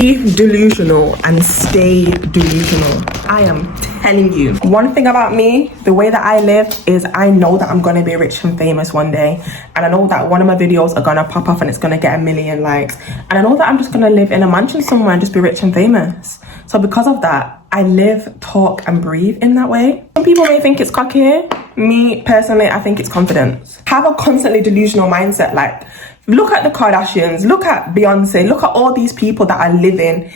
Be delusional and stay delusional. I am telling you. One thing about me, the way that I live is I know that I'm gonna be rich and famous one day. And I know that one of my videos are gonna pop off and it's gonna get 1 million likes. And I know that I'm just gonna live in a mansion somewhere and just be rich and famous. So because of that, I live, talk and breathe in that way. Some people may think it's cocky. Me, personally, I think it's confidence. Have a constantly delusional mindset. Like, look at the Kardashians, look at Beyonce, look at all these people that are living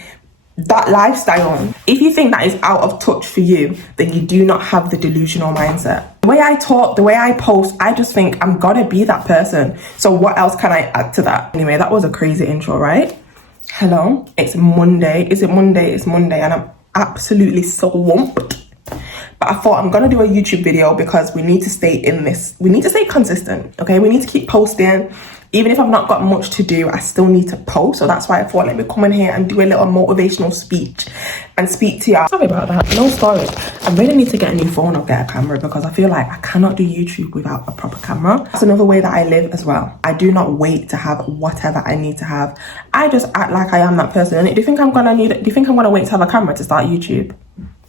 that lifestyle. If you think that is out of touch for you, then you do not have the delusional mindset. The way I talk, the way I post, I just think I'm gonna be that person. So what else can I add to that? Anyway, that was a crazy intro, right? Hello, it's Monday. Is it Monday? It's Monday and I'm absolutely swamped. But I thought I'm gonna do a YouTube video because we need to stay in this. We need to stay consistent, okay? We need to keep posting. Even if I've not got much to do, I still need to post. So that's why I thought, let me come in here and do a little motivational speech and speak to y'all. Sorry about that, no story. I really need to get a new phone or get a camera because I feel like I cannot do YouTube without a proper camera. That's another way that I live as well. I do not wait to have whatever I need to have. I just act like I am that person. And do you think I'm gonna wait to have a camera to start YouTube?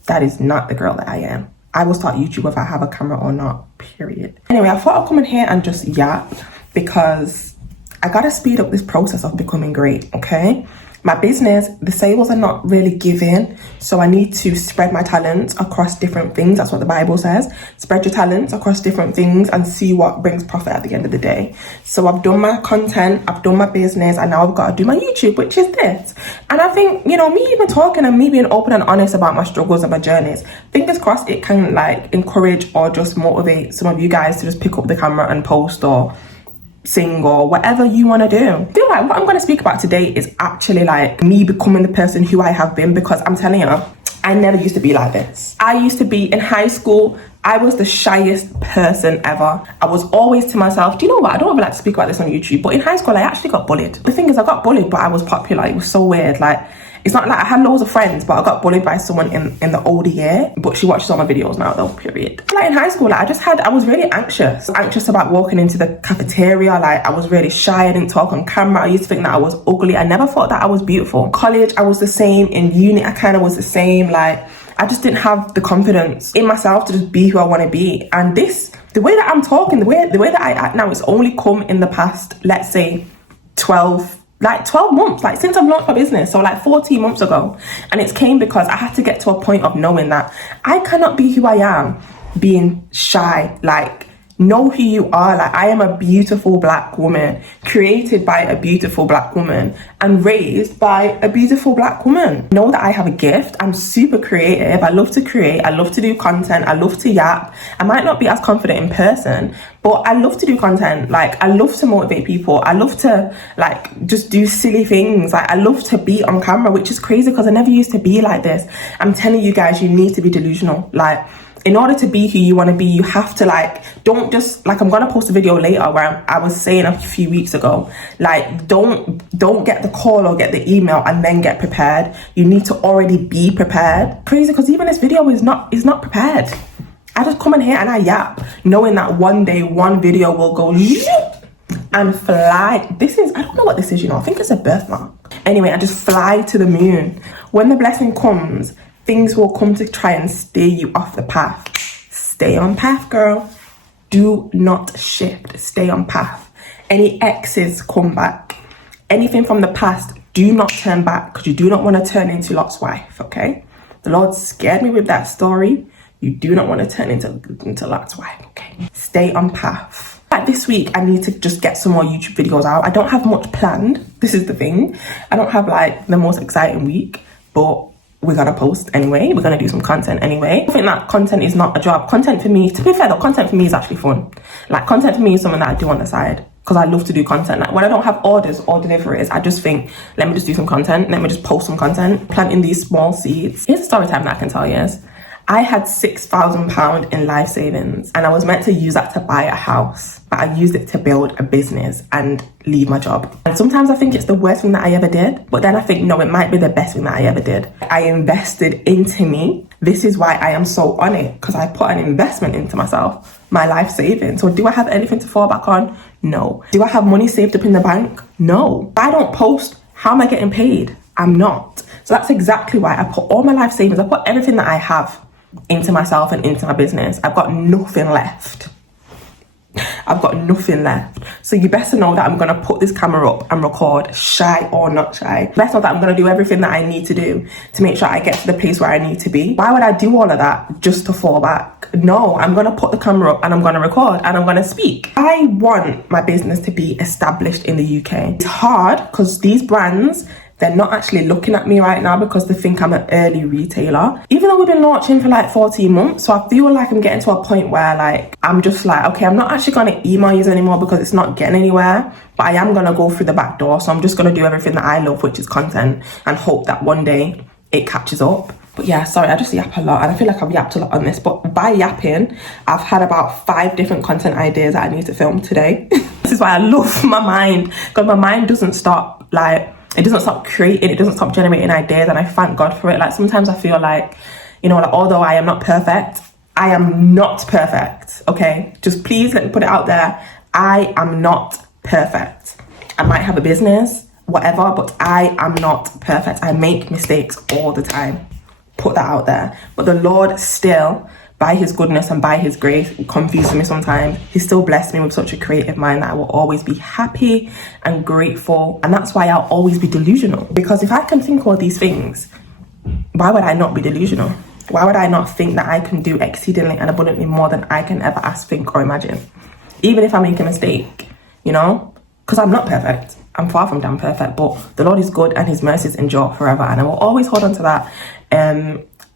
That is not the girl that I am. I will start YouTube if I have a camera or not, period. Anyway, I thought I'd come in here and just yap because I gotta speed up this process of becoming great, okay? My business, the sales are not really giving, so I need to spread my talents across different things. That's what the Bible says. Spread your talents across different things and see what brings profit at the end of the day. So I've done my content, I've done my business, and now I've got to do my YouTube, which is this. And I think, you know, me even talking and me being open and honest about my struggles and my journeys, fingers crossed it can like encourage or just motivate some of you guys to just pick up the camera and post or sing or whatever you want to do. I feel like what I'm going to speak about today is actually like me becoming the person who I have been, because I'm telling you, I never used to be like this. I used to be in high school, I was the shyest person ever. I was always to myself. Do you know what? I don't ever like to speak about this on YouTube, but in high school I actually got bullied. The thing is, I got bullied, but I was popular. It was so weird. Like, it's not like I had loads of friends, but I got bullied by someone in the older year. But she watches all my videos now though, period. Like in high school, like I was really anxious. Anxious about walking into the cafeteria. Like I was really shy. I didn't talk on camera. I used to think that I was ugly. I never thought that I was beautiful. College, I was the same. In uni, I kind of was the same. Like I just didn't have the confidence in myself to just be who I want to be. And the way that I'm talking, the way that I act now, it's only come in the past, let's say 12 months, like since I've launched my business, so like 14 months ago. And it came because I had to get to a point of knowing that I cannot be who I am being shy. Like, know who you are. Like, I am a beautiful black woman, created by a beautiful black woman and raised by a beautiful black woman. Know that I have a gift. I'm super creative. I love to create. I love to do content. I love to yap. I might not be as confident in person, but I love to do content. Like, I love to motivate people. I love to like just do silly things. Like, I love to be on camera, which is crazy because I never used to be like this. I'm telling you guys, you need to be delusional. Like, in order to be who you want to be, you have to like, don't just like, I'm gonna post a video later where I was saying a few weeks ago, like, don't get the call or get the email and then get prepared. You need to already be prepared. Crazy, because even this video is not prepared. I just come in here and I yap, knowing that one day one video will go and fly. I don't know what this is, you know, I think it's a birthmark. Anyway, I just fly to the moon. When the blessing comes, things will come to try and steer you off the path. Stay on path, girl. Do not shift. Stay on path. Any exes, come back. Anything from the past, do not turn back, because you do not want to turn into Lot's wife, okay? The Lord scared me with that story. You do not want to turn into Lot's wife, okay? Stay on path. Like this week, I need to just get some more YouTube videos out. I don't have much planned. This is the thing. I don't have like the most exciting week, but we're gonna post anyway. We're gonna do some content anyway. I think that content is not a job. Content for me, to be fair though, content for me is actually fun. Like, content for me is something that I do on the side because I love to do content. Like, when I don't have orders or deliveries, I just think, let me just do some content. Let me just post some content, planting these small seeds. Here's a story time that I can tell you. I had £6,000 in life savings and I was meant to use that to buy a house, but I used it to build a business and leave my job. And sometimes I think it's the worst thing that I ever did, but then I think, no, it might be the best thing that I ever did. I invested into me. This is why I am so on it, because I put an investment into myself, my life savings. So do I have anything to fall back on? No. Do I have money saved up in the bank? No. If I don't post, how am I getting paid? I'm not. So that's exactly why I put all my life savings, I put everything that I have into myself and into my business. I've got nothing left. I've got nothing left. So you better know that I'm going to put this camera up and record, shy or not shy. You better know that I'm going to do everything that I need to do to make sure I get to the place where I need to be. Why would I do all of that just to fall back? No, I'm going to put the camera up and I'm going to record and I'm going to speak. I want my business to be established in the UK. It's hard because these brands, they're not actually looking at me right now because they think I'm an early retailer. Even though we've been launching for like 14 months, so I feel like I'm getting to a point where like, I'm just like, okay, I'm not actually gonna email you anymore because it's not getting anywhere, but I am gonna go through the back door. So I'm just gonna do everything that I love, which is content, and hope that one day it catches up. But yeah, sorry, I just yap a lot and I feel like I've yapped a lot on this, but by yapping, I've had about 5 different content ideas that I need to film today. This is why I love my mind, because my mind doesn't stop, like, it doesn't stop creating, it doesn't stop generating ideas, and I thank God for it. Like sometimes I feel like, you know, like although I am not perfect, I am not perfect, okay? Just please let me put it out there. I am not perfect. I might have a business, whatever, but I am not perfect. I make mistakes all the time. Put that out there. But the Lord still, by his goodness and by his grace, it confuses me sometimes. He still blessed me with such a creative mind that I will always be happy and grateful. And that's why I'll always be delusional. Because if I can think all these things, why would I not be delusional? Why would I not think that I can do exceedingly and abundantly more than I can ever ask, think, or imagine? Even if I make a mistake, you know? Because I'm not perfect. I'm far from damn perfect. But the Lord is good and his mercies endure forever. And I will always hold on to that.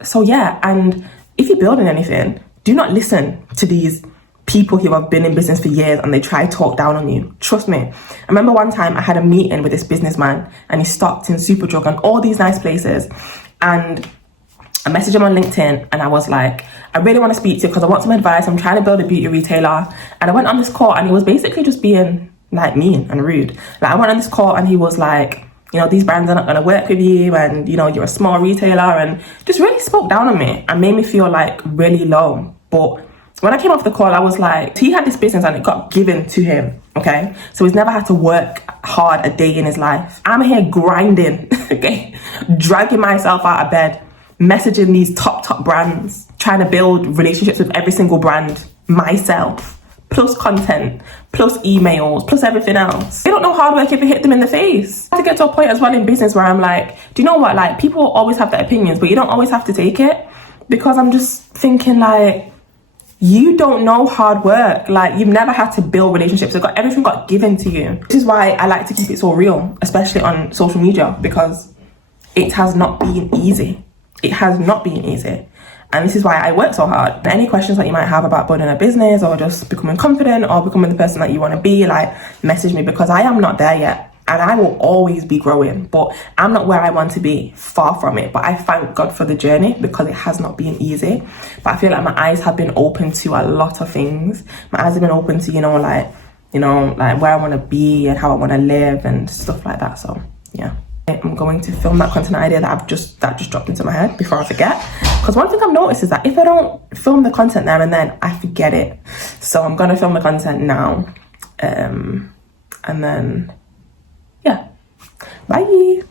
So yeah, and if you're building anything, do not listen to these people who have been in business for years and they try to talk down on you. Trust me. I remember one time I had a meeting with this businessman and he stopped in Superdrug and all these nice places. And I messaged him on LinkedIn and I was like, I really want to speak to you because I want some advice. I'm trying to build a beauty retailer. And I went on this call and he was basically just being like mean and rude. Like I went on this call and he was like, you know, these brands are not going to work with you and, you know, you're a small retailer, and just really spoke down on me and made me feel like really low. But when I came off the call, I was like, he had this business and it got given to him, okay? So he's never had to work hard a day in his life. I'm here grinding, okay? Dragging myself out of bed, messaging these top brands, trying to build relationships with every single brand myself. Plus content, plus emails, plus everything else. They don't know hard work if it hit them in the face. I have to get to a point as well in business where I'm like, do you know what? Like, people always have their opinions, but you don't always have to take it. Because I'm just thinking like, you don't know hard work. Like, you've never had to build relationships. Everything got given to you. This is why I like to keep it so real, especially on social media, because it has not been easy. It has not been easy. And this is why I work so hard. Any questions that you might have about building a business or just becoming confident or becoming the person that you want to be, like, message me, because I am not there yet. And I will always be growing, but I'm not where I want to be, far from it. But I thank God for the journey because it has not been easy. But I feel like my eyes have been open to a lot of things. My eyes have been open to, like where I want to be and how I want to live and stuff like that. So yeah. I'm going to film that content idea that just dropped into my head before I forget. Because one thing I've noticed is that if I don't film the content there and then, I forget it. So I'm going to film the content now. And then, yeah. Bye.